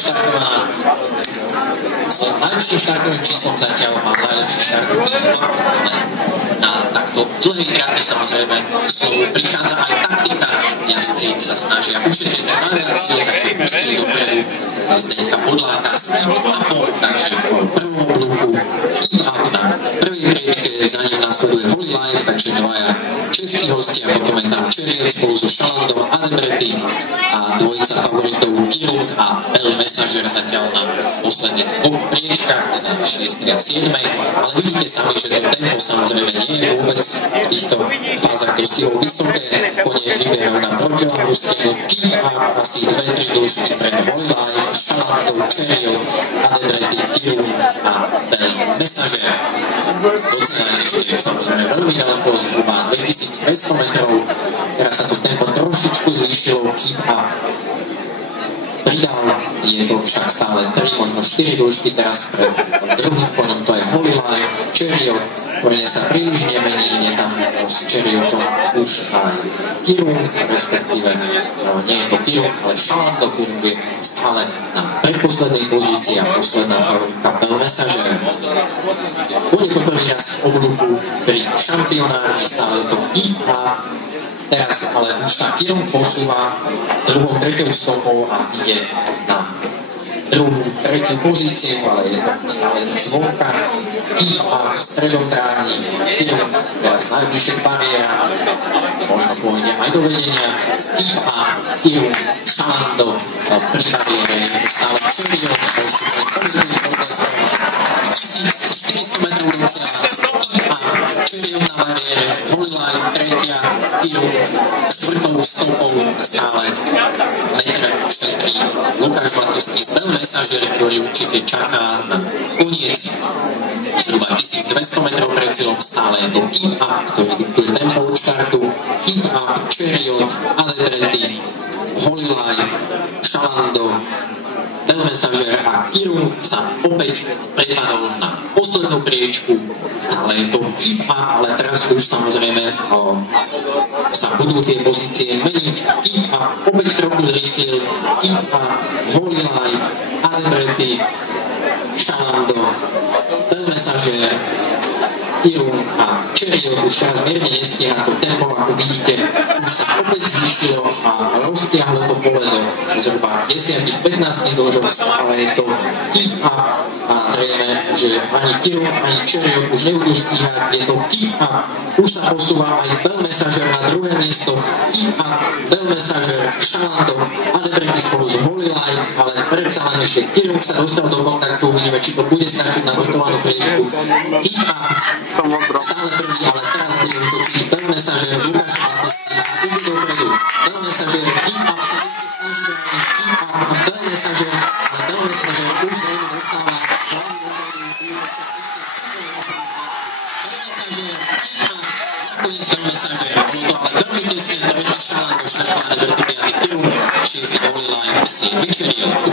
naštartovaná s najvyšším štartovým číslom zatiaľ má najlepší štartový na takto dlhej trati samozrejme. Znovu prichádza aj taktika, jazdci sa snažia ušetriť čo najviac síl, takže pustili dopredu Zdenka Podláka s keep-upom, takže v prvom oblúku keep-up na prvej priečke, za ním nasleduje Holy Life, takže dvaja českí hostia, potom je tam Chariot spolu so Chalandom a Andretti a dvojica favoritov Kirung a Bell Messager zatiaľ na posledných dvoch priečkách, teda 6. a 7. Ale vidíte sami, že to tempo samozrejme nie je vôbec v týchto fázach dostihov vysoké. Konie vybehajú na protiľavú stranu, keep-up asi 2-3 dĺžky pred Holy Life, Chalandov, Chariot, Andretti, Kirung a Bell Messager. Docela ešte samozrejme veľmi ďaleko, zhruba 2200 metrov. Teraz sa to tempo trošičku zvýšilo, keep-up pridal, je to však stále 3, možno 4 dĺžky teraz pred druhým koňom, to je Holy Life, Chariot, ktoré sa príliš nemení, je tam s Chariotom už aj Kirung, respektíve nie je to Kirung, ale Chaland, Kirung je stále na predposlednej pozícii a posledná favoritka Bell Messager. Bude to prvý raz v oblúku pri šampionári, stále to keep-up. Teraz ale už sa Kirung posúva druhou, treťou stopou a ide na druhú, tretiu pozíciu, ale je to stále zvonka. Keep-up stredom dráhy, Kirung teraz najbližšie bariéra, možno pôjde aj do vedenia. Keep-up, Kirung, Chalando pri bariére, je to stále Chariot, ešte aj pozorný podlesom, 1400 metrov do cieľa. Keep-up, Chariot na bariére, Holy Life, tretia, Kirung, štvrtou stopou stále metr 4. Lukáš Blatovský z Bell Messager, ktorý určite čaká na koniec zhruba 1200 metrov pred cieľom, stále je to keep-up, ktorý diktuje tempo od štartu. Keep-up, Chariot, Andretti, Holy Life, Chalando, Bell Messager a Kirung sa opäť prepadol na poslednú priečku. Stále je to keep-up, ale teraz už samozrejme sa budú tie pozície meniť. Keep-up opäť trochu zrýchlil. Keep-up, Holy Life, Andretti, Chalando, Bell Messager, Kirung a Chariot už teraz mierne nestíha to tempo, ako vidíte, už sa opäť zvýšilo a roztiahlo to pole do zhruba 10-15 dĺžok, stále je to keep-up a zrejme, že ani Kirung, ani Chariot už nebudú stíhať, je to keep-up, už sa posúva aj Bell Messager na druhé miesto, keep-up, Bell Messager, Chalando, Andretti spolu s Holy Life, ale predsa len ešte Kirung sa dostal do kontaktu, uvidíme, či to bude stačiť na dotovanú priečku. Keep-up stále prvý, ale teraz bude útočiť Bell Messager z Lukášom Blatovským a ide dopredu. Bell Messager, keep-up sa ešte snaží brániť, keep-up a Bell Messager, ale Bell Messager už zrejme dostáva hlavný dopredu, Bell Messager, keep-up, nakoniec Bell Messager, bolo to ale veľmi tesne, 3. Chalando, 4. Andretti, 5. Kirung, 6. Holy Life, 7. Chariot.